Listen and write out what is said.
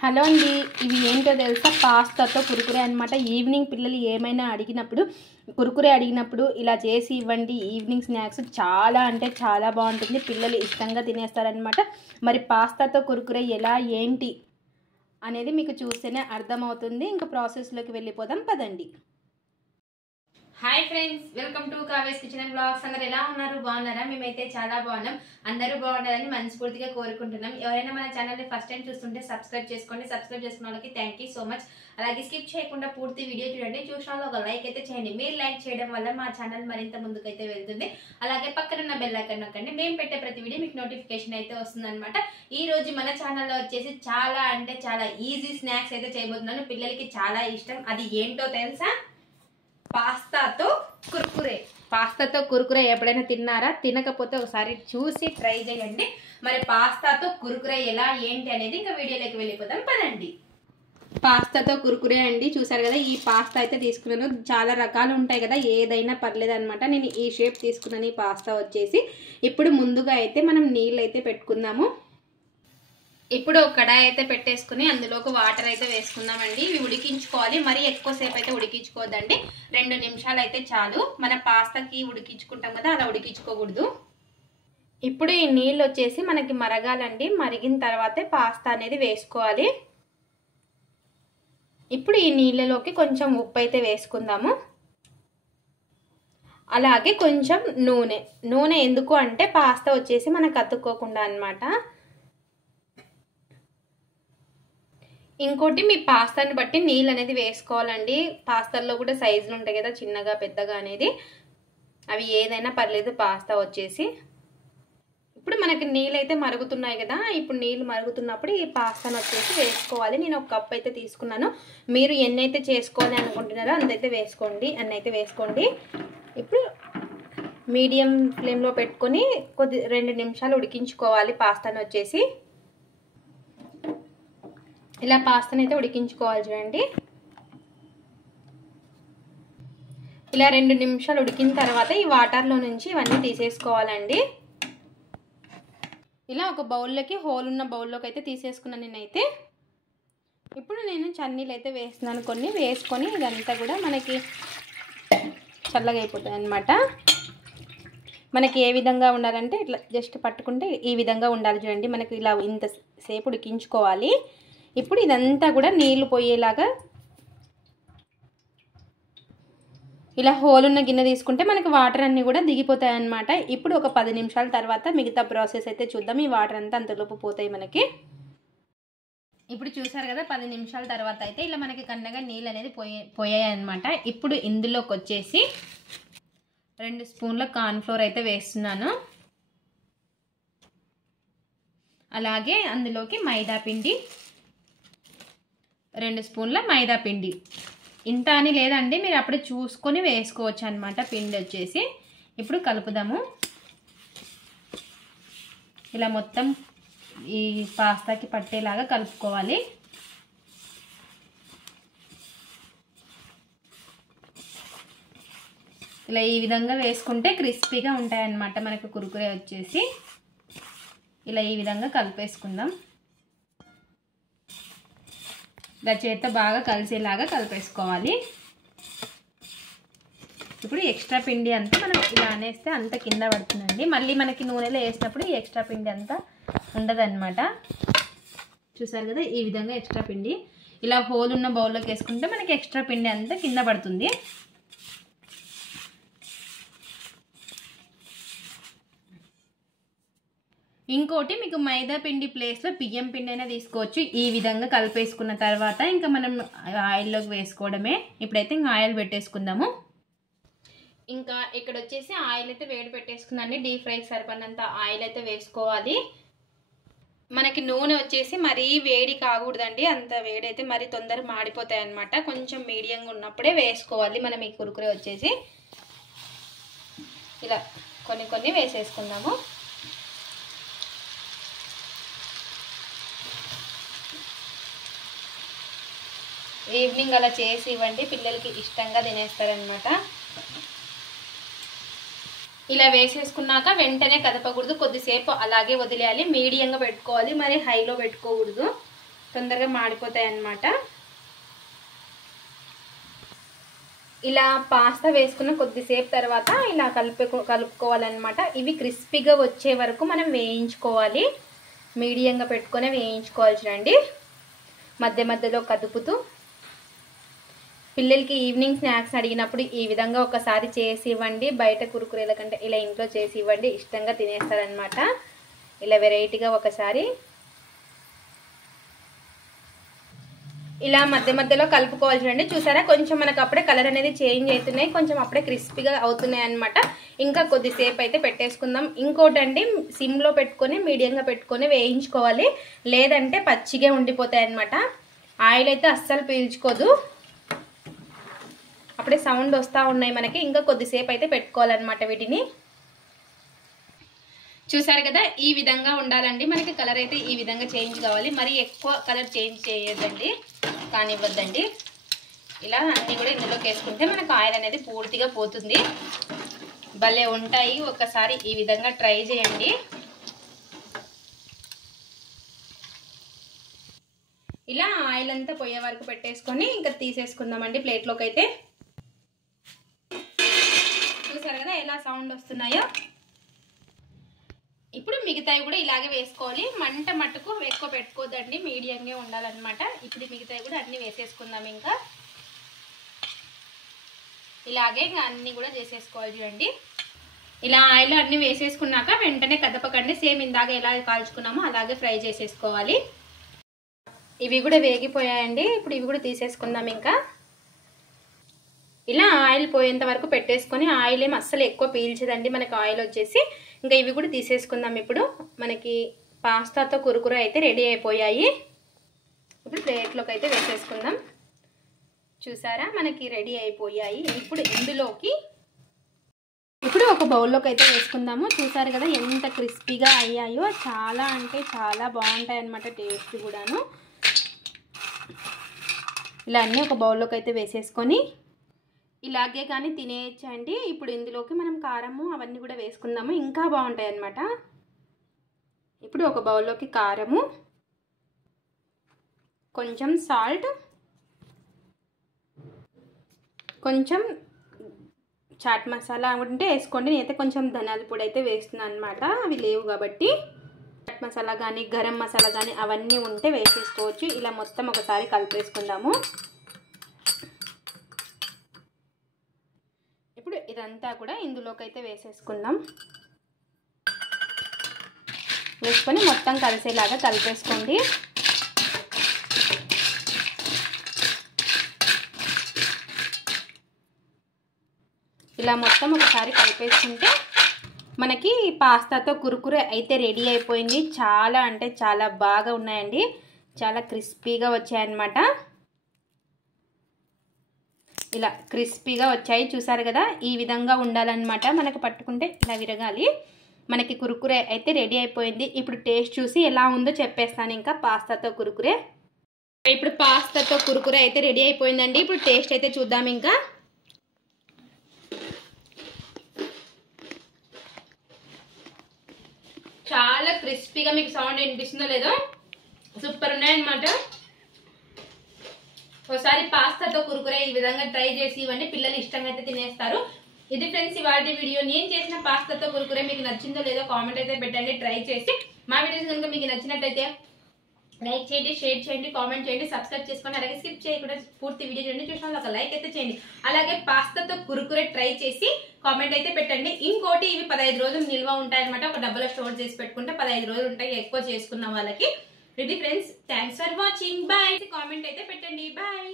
Hello అండి, ఇవి ఏంటో తెలుసా? పాస్తాతో కురుకురే అనమాట. ఈవినింగ్ పిల్లలు ఏమైనా అడిగినప్పుడు కురుకురే అడిగినప్పుడు ఇలా చేసి ఇవ్వండి. ఈవినింగ్ స్నాక్స్ చాలా అంటే చాలా బాగుంటుంది, పిల్లలు ఇష్టంగా తినేస్తారనమాట. మరి పాస్తాతో కురుకురే ఎలా ఏంటి అనేది మీకు చూస్తేనే అర్థమవుతుంది. ఇంకా ప్రాసెస్లోకి వెళ్ళిపోదాం పదండి. Hi friends, welcome to Kave's kitchen and blogs. అందరు ఎలా ఉన్నారు? బాగున్నారా? మేమైతే చాలా బాగున్నాం. అందరూ బాగుండాలని మనస్ఫూర్తిగా కోరుకుంటున్నాం. ఎవరైనా మన ఛానల్ని ఫస్ట్ టైం చూస్తుంటే సబ్స్క్రైబ్ చేసుకోండి. సబ్స్క్రైబ్ చేసుకున్న వాళ్ళకి థ్యాంక్ యూ సో మచ్. అలాగే స్కిప్ చేయకుండా పూర్తి వీడియో చూడండి. చూసిన వాళ్ళు ఒక లైక్ అయితే చేయండి. మీరు లైక్ చేయడం వల్ల మా ఛానల్ మరింత ముందుకైతే వెళ్తుంది. అలాగే పక్కన ఉన్న బెల్ ఐకాన్ నొక్కండి. మేము పెట్టే ప్రతి వీడియో మీకు నోటిఫికేషన్ అయితే వస్తుంది అనమాట. ఈ రోజు మన ఛానల్లో వచ్చేసి చాలా అంటే చాలా ఈజీ స్నాక్స్ అయితే చేయబోతున్నాను. పిల్లలకి చాలా ఇష్టం. అది ఏంటో తెలుసా? పాస్తాతో కుర్కురే. పాస్తాతో కుర్కురే ఎప్పుడైనా తిన్నారా? తినకపోతే ఒకసారి చూసి ట్రై చేయండి. మరి పాస్తాతో కుర్కురే ఎలా ఏంటి అనేది ఇంకా వీడియోలోకి వెళ్ళిపోదాం పదండి. పాస్తాతో కుర్కురే అండి, చూసారు కదా. ఈ పాస్తా అయితే తీసుకున్నాను. చాలా రకాలు ఉంటాయి కదా, ఏదైనా పర్లేదు అనమాట. నేను ఈ షేప్ తీసుకున్నాను. ఈ పాస్తా వచ్చేసి ఇప్పుడు ముందుగా అయితే మనం నీళ్ళు అయితే పెట్టుకుందాము. ఇప్పుడు ఒక కడాయి అయితే పెట్టేసుకుని అందులోకి వాటర్ అయితే వేసుకుందామండి. ఇవి ఉడికించుకోవాలి, మరీ ఎక్కువసేపు అయితే ఉడికించుకోవద్దండి. 2 నిమిషాలు అయితే చాలు. మన పాస్తాకి ఉడికించుకుంటాం కదా, అలా ఉడికించుకోకూడదు. ఇప్పుడు ఈ నీళ్ళు వచ్చేసి మనకి మరగాలండి. మరిగిన తర్వాతే పాస్తా అనేది వేసుకోవాలి. ఇప్పుడు ఈ నీళ్ళలోకి కొంచెం ఉప్పు అయితే వేసుకుందాము. అలాగే కొంచెం నూనె ఎందుకు అంటే పాస్తా వచ్చేసి మనకు అతుక్కోకుండా అన్నమాట. ఇంకోటి, మీ పాస్తాని బట్టి నీళ్ళు అనేది వేసుకోవాలండి. పాస్తాల్లో కూడా సైజులు ఉంటాయి కదా, చిన్నగా పెద్దగా అనేది. అవి ఏదైనా పర్లేదు. పాస్తా వచ్చేసి ఇప్పుడు మనకి నీళ్ళు అయితే మరుగుతున్నాయి కదా. ఇప్పుడు నీళ్ళు మరుగుతున్నప్పుడు ఈ పాస్తాను వచ్చేసి వేసుకోవాలి. నేను ఒక కప్ అయితే తీసుకున్నాను. మీరు ఎన్నైతే చేసుకోవాలి అనుకుంటున్నారో అంతైతే వేసుకోండి, అన్నైతే వేసుకోండి. ఇప్పుడు మీడియం ఫ్లేమ్లో పెట్టుకొని 2 నిమిషాలు ఉడికించుకోవాలి పాస్తాను వచ్చేసి. ఇలా పాస్తాను అయితే ఉడికించుకోవాలి చూడండి. ఇలా 2 నిమిషాలు ఉడికిన తర్వాత ఈ వాటర్లో నుంచి ఇవన్నీ తీసేసుకోవాలండి. ఇలా ఒక బౌల్లోకి, హోల్ ఉన్న బౌల్లోకి అయితే తీసేసుకున్నాను నేనైతే. ఇప్పుడు నేను చన్నీళ్ళు అయితే వేస్తున్నాను కొన్ని. వేసుకొని ఇదంతా కూడా మనకి చల్లగా అయిపోతుంది అనమాట. మనకి ఏ విధంగా ఉండాలంటే ఇట్లా జస్ట్ పట్టుకుంటే ఈ విధంగా ఉండాలి చూడండి. మనకి ఇలా ఇంతసేపు ఉడికించుకోవాలి. ఇప్పుడు ఇదంతా కూడా నీళ్లు పోయేలాగా ఇలా హోల్ ఉన్న గిన్నె తీసుకుంటే మనకి వాటర్ అన్నీ కూడా దిగిపోతాయి అన్నమాట. ఇప్పుడు ఒక 10 నిమిషాల తర్వాత మిగతా ప్రాసెస్ అయితే చూద్దాం. ఈ వాటర్ అంతా అంతలోపు పోతాయి మనకి. ఇప్పుడు చూసారు కదా, 10 నిమిషాల తర్వాత అయితే ఇలా మనకి కన్నగా నీళ్ళు అనేది పోయాయి అన్నమాట. ఇప్పుడు ఇందులోకి వచ్చేసి 2 స్పూన్ల కార్న్ఫ్లోర్ అయితే వేస్తున్నాను. అలాగే అందులోకి మైదా పిండి, 2 స్పూన్ల మైదా పిండి. ఇంత అని లేదండి, మీరు అప్పుడే చూసుకొని వేసుకోవచ్చు అనమాట పిండి వచ్చేసి. ఇప్పుడు కలుపుదాము. ఇలా మొత్తం ఈ పాస్తాకి పట్టేలాగా కలుపుకోవాలి. ఇలా ఈ విధంగా వేసుకుంటే క్రిస్పీగా ఉంటాయన్నమాట మనకు కురుకురే వచ్చేసి. ఇలా ఈ విధంగా కలిపేసుకుందాం. ఇలా చేత్తో బాగా కలిసేలాగా కలిపేసుకోవాలి. ఇప్పుడు ఎక్స్ట్రా పిండి అంతా మనం ఇలా అనేస్తే అంత కింద పడుతుందండి. మళ్ళీ మనకి నూనెలో వేసినప్పుడు ఈ ఎక్స్ట్రా పిండి అంతా ఉండదన్నమాట. చూసారు కదా, ఈ విధంగా ఎక్స్ట్రా పిండి ఇలా హోల్ ఉన్న బౌల్లోకి వేసుకుంటే మనకి ఎక్స్ట్రా పిండి అంతా కింద పడుతుంది. ఇంకోటి, మీకు మైదా పిండి ప్లేస్లో బియ్యం పిండి అయినా తీసుకోవచ్చు. ఈ విధంగా కలిపేసుకున్న తర్వాత ఇంకా మనం ఆయిల్లోకి వేసుకోవడమే. ఇప్పుడైతే ఇంకా ఆయిల్ పెట్టేసుకుందాము. ఇంకా ఇక్కడ వచ్చేసి ఆయిల్ అయితే వేడి పెట్టేసుకుందండి. డీప్ ఫ్రైకి సరిపడినంత ఆయిల్ అయితే వేసుకోవాలి. మనకి నూనె వచ్చేసి మరీ వేడి కాకూడదండి. అంత వేడి అయితే మరీ తొందరగా మాడిపోతాయి అన్నమాట. కొంచెం మీడియంగా ఉన్నప్పుడే వేసుకోవాలి మనం ఈ కురుకురే వచ్చేసి. ఇలా కొన్ని వేసేసుకుందాము. ఈవినింగ్ అలా చేసి ఇవ్వండి, పిల్లలకి ఇష్టంగా తినేస్తారనమాట. ఇలా వేసేసుకున్నాక వెంటనే కదపకూడదు, కొద్దిసేపు అలాగే వదిలేయాలి. మీడియంగా పెట్టుకోవాలి, మరి హైలో పెట్టుకోకూడదు. తొందరగా మాడిపోతాయి అన్నమాట. ఇలా పాస్తా వేసుకున్న కొద్దిసేపు తర్వాత ఇలా కలుపుకోవాలన్నమాట. ఇవి క్రిస్పీగా వచ్చే వరకు మనం వేయించుకోవాలి. మీడియంగా పెట్టుకొని వేయించుకోవాలి. చూడండి, మధ్య మధ్యలో కదుపుతూ. పిల్లలకి ఈవినింగ్ స్నాక్స్ అడిగినప్పుడు ఈ విధంగా ఒకసారి చేసి ఇవ్వండి. బయట కురుకురేల కంటే ఇలా ఇంట్లో చేసి ఇవ్వండి, ఇష్టంగా తినేస్తారనమాట. ఇలా వెరైటీగా ఒకసారి ఇలా మధ్య మధ్యలో కలుపుకోవాలి. చూడండి, చూసారా కొంచెం మనకు అప్పుడే కలర్ అనేది చేంజ్ అవుతున్నాయి, కొంచెం అప్పుడే క్రిస్పీగా అవుతున్నాయి అనమాట. ఇంకా కొద్దిసేపు అయితే పెట్టేసుకుందాం. ఇంకోటి అండి, సిమ్లో పెట్టుకొని మీడియంగా పెట్టుకొని వేయించుకోవాలి, లేదంటే పచ్చిగా ఉండిపోతాయి అనమాట. ఆయిల్ అయితే అస్సలు పీల్చుకోదు, అప్పుడే సౌండ్ వస్తూ ఉన్నాయి మనకి. ఇంకా కొద్దిసేపు అయితే పెట్టుకోవాలన్నమాట వీటిని. చూసారు కదా, ఈ విధంగా ఉండాలండి మనకి. కలర్ అయితే ఈ విధంగా చేంజ్ కావాలి, మరి ఎక్కువ కలర్ చేంజ్ చేయొద్దండి, కానివ్వద్దండి. ఇలా అన్నీ కూడా ఇందులోకి వేసుకుంటే మనకు ఆయిల్ అనేది పూర్తిగా పోతుంది. భలే ఉంటాయి, ఒకసారి ఈ విధంగా ట్రై చేయండి. ఇలా ఆయిల్ అంతా పోయే వరకు పెట్టేసుకొని ఇంకా తీసేసుకుందామండి ప్లేట్లోకి అయితే. చూసారు కదా ఎలా సౌండ్ వస్తున్నాయో. ఇప్పుడు మిగతాయి కూడా ఇలాగే వేసుకోవాలి. మంట మట్టుకు ఎక్కువ పెట్టుకోవద్దండి, మీడియంగా ఉండాలన్నమాట. ఇప్పుడు మిగతాయి కూడా అన్నీ వేసేసుకుందాం. ఇంకా ఇలాగే ఇంకా అన్నీ కూడా చేసేసుకోవాలి. చూడండి, ఇలా ఆయిల్ అన్నీ వేసేసుకున్నాక వెంటనే కదపకండి. సేమ్ ఇందాక ఎలా కాల్చుకున్నామో అలాగే ఫ్రై చేసేసుకోవాలి. ఇవి కూడా వేగిపోయాయండి. ఇప్పుడు ఇవి కూడా తీసేసుకుందాం. ఇంకా ఇలా ఆయిల్ పోయేంత వరకు పెట్టేసుకొని, ఆయిల్ ఏమి అస్సలు ఎక్కువ పీల్చదండి మనకి ఆయిల్ వచ్చేసి. ఇంకా ఇవి కూడా తీసేసుకుందాం. ఇప్పుడు మనకి పాస్తాతో కురుకురే అయితే రెడీ అయిపోయాయి. ఇప్పుడు ప్లేట్లోకి అయితే వేసేసుకుందాం. చూసారా, మనకి రెడీ అయిపోయాయి. ఇప్పుడు ఇందులోకి ఒక బౌల్లోకి అయితే వేసుకుందాము. చూసారు కదా ఎంత క్రిస్పీగా అయ్యాయో, చాలా అంటే చాలా బాగుంటాయి అన్నమాట, టేస్ట్ కూడాను. ఇలా అన్నీ ఒక బౌల్లోకి అయితే వేసేసుకొని ఇలాగే కానీ తినేయచ్చండి. ఇప్పుడు ఇందులోకి మనం కారము అవన్నీ కూడా వేసుకుందాము, ఇంకా బాగుంటాయి అన్నమాట. ఇప్పుడు ఒక బౌల్లోకి కారము, కొంచెం సాల్ట్, కొంచెం చాట్ మసాలా ఉంటే వేసుకోండి. నేనైతే కొంచెం ధనియాల పొడి అయితే వేస్తున్నాను అనమాట, అవి లేవు కాబట్టి. చాట్ మసాలా కానీ గరం మసాలా కానీ అవన్నీ ఉంటే వేసేసుకోవచ్చు. ఇలా మొత్తం ఒకసారి కలిపేసుకుందాము. ఇప్పుడు ఇదంతా కూడా ఇందులోకి అయితే వేసేసుకుందాం. వేసుకొని మొత్తం కలిసేలాగా కలిపేసుకోండి. ఇలా మొత్తం ఒకసారి కలిపేసుకుంటే మనకి పాస్తాతో కురుకురే అయితే రెడీ అయిపోయింది. చాలా అంటే చాలా బాగా ఉన్నాయండి, చాలా క్రిస్పీగా వచ్చాయన్నమాట. ఇలా క్రిస్పీగా వచ్చాయి. చూసారు కదా, ఈ విధంగా ఉండాలన్నమాట. మనకు పట్టుకుంటే ఇలా విరగాలి. మనకి కురుకురే అయితే రెడీ అయిపోయింది. ఇప్పుడు టేస్ట్ చూసి ఎలా ఉందో చెప్పేస్తాను. ఇంకా పాస్తాతో కురుకురే, ఇప్పుడు పాస్తాతో కురుకురే అయితే రెడీ అయిపోయిందండి. ఇప్పుడు టేస్ట్ అయితే చూద్దాం. ఇంకా చాలా క్రిస్పీగా, మీకు సౌండ్ వినిపిస్తుందో లేదో, సూపర్ ఉన్నాయన్నమాట. ఒకసారి పాస్తాతో కురుకురే ఈ విధంగా ట్రై చేసి ఇవ్వండి, పిల్లలు ఇష్టంగా అయితే తినేస్తారు. ఇది ఫ్రెండ్స్ ఇవాళ వీడియో. నేను చేసిన పాస్తాతో కురుకురే మీకు నచ్చిందో లేదో కామెంట్ అయితే పెట్టండి, ట్రై చేసి. మా వీడియోస్ కనుక మీకు నచ్చినట్టయితే లైక్ చేయండి, షేర్ చేయండి, కామెంట్ చేయండి, సబ్స్క్రైబ్ చేసుకోండి. అలాగే స్కిప్ చేయకుండా పూర్తి వీడియో చూడండి. చూసిన వాళ్ళు ఒక లైక్ అయితే చేయండి. అలాగే పాస్తాతో కురుకురే ట్రై చేసి కామెంట్ అయితే పెట్టండి. ఇంకోటి, ఇవి 15 రోజులు నిల్వ ఉంటాయన్నమాట. ఒక డబ్బాలో స్టోర్ చేసి పెట్టుకుంటే 15 రోజులు ఉంటాయి, ఎక్కువ చేసుకున్న వాళ్ళకి. ఇది friends, thanks for watching. Bye. Comment అయితే పెట్టండి. బాయ్.